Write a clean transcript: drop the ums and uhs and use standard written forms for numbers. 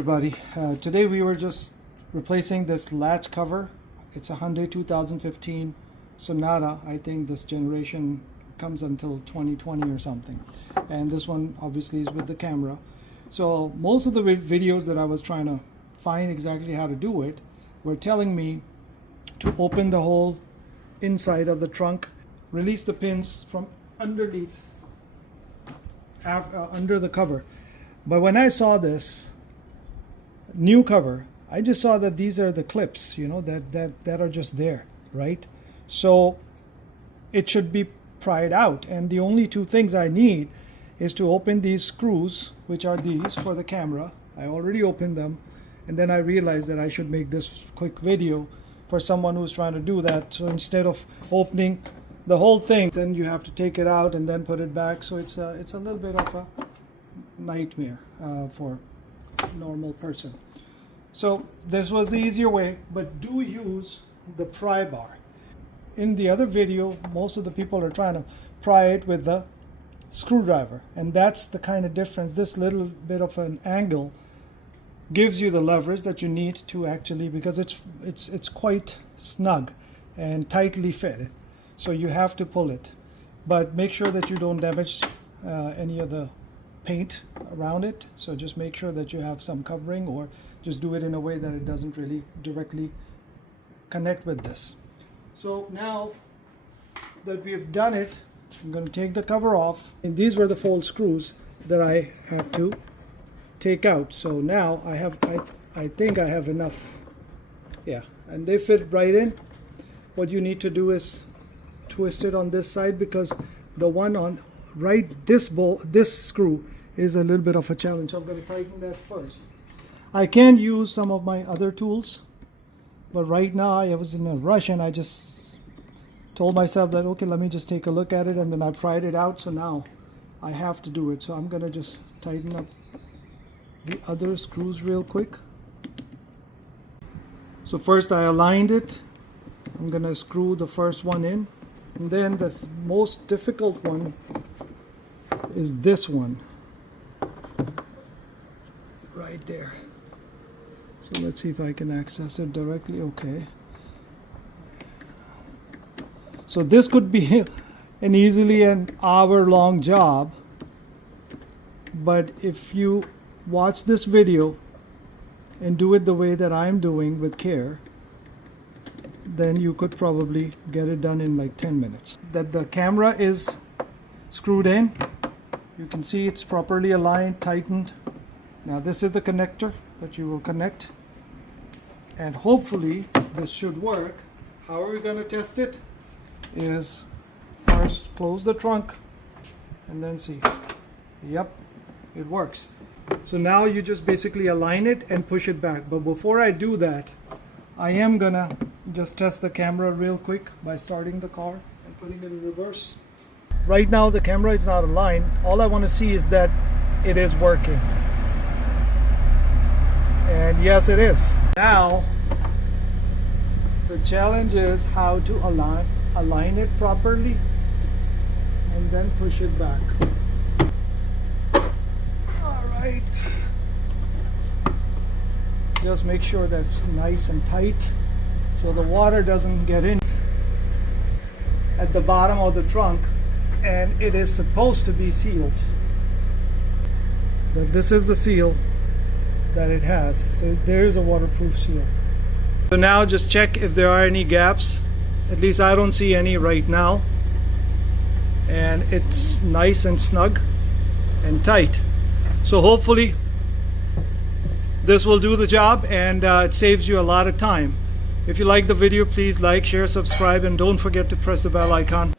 everybody. Today we were just replacing this latch cover. It's a Hyundai 2015 Sonata. I think this generation comes until 2020 or something. And this one obviously is with the camera. So most of the videos that I was trying to find exactly how to do it were telling me to open the whole inside of the trunk, release the pins from underneath, under the cover. But when I saw this new cover, I just saw that these are the clips, you know, that are just there, right? So it should be pried out, and the only two things I need is to open these screws, which are these for the camera. I already opened them, and then I realized that I should make this quick video for someone who's trying to do that. So instead of opening the whole thing, then you have to take it out and then put it back. So it's a little bit of a nightmare for a normal person. So this was the easier way, but do use the pry bar. In the other video, most of the people are trying to pry it with the screwdriver, and that's the kind of difference. This little bit of an angle gives you the leverage that you need to actually, because it's quite snug and tightly fitted, so you have to pull it. But make sure that you don't damage any of the paint around it. So just make sure that you have some covering, or just do it in a way that it doesn't really directly connect with this. So now that we've done it, I'm going to take the cover off, and these were the fold screws that I had to take out. So now I think I have enough, yeah, and they fit right in. What you need to do is twist it on this side, because the one on this screw is a little bit of a challenge. So I'm going to tighten that first. I can use some of my other tools, but right now I was in a rush, and I just told myself that, okay, let me just take a look at it, and then I pried it out, so now I have to do it. So I'm going to just tighten up the other screws real quick. So first I aligned it. I'm going to screw the first one in, and then the most difficult one is this one right there. So let's see if I can access it directly. Okay. So this could be easily an hour-long job, but if you watch this video and do it the way that I'm doing with care, then you could probably get it done in like 10 minutes. That the camera is screwed in. You can see it's properly aligned, tightened. Now this is the connector that you will connect, and hopefully this should work. How are we going to test it? Is first close the trunk and then see. Yep, it works. So now you just basically align it and push it back. But before I do that, I am gonna just test the camera real quick by starting the car and putting it in reverse. Right now the camera is not aligned. All I want to see is that it is working. And yes, it is. Now the challenge is how to align it properly and then push it back. All right. Just make sure that's nice and tight so the water doesn't get in at the bottom of the trunk, and it is supposed to be sealed. But this is the seal that it has. So there is a waterproof seal. So now just check if there are any gaps. At least I don't see any right now. And it's nice and snug and tight. So hopefully this will do the job, and it saves you a lot of time. If you like the video, please like, share, subscribe, and don't forget to press the bell icon.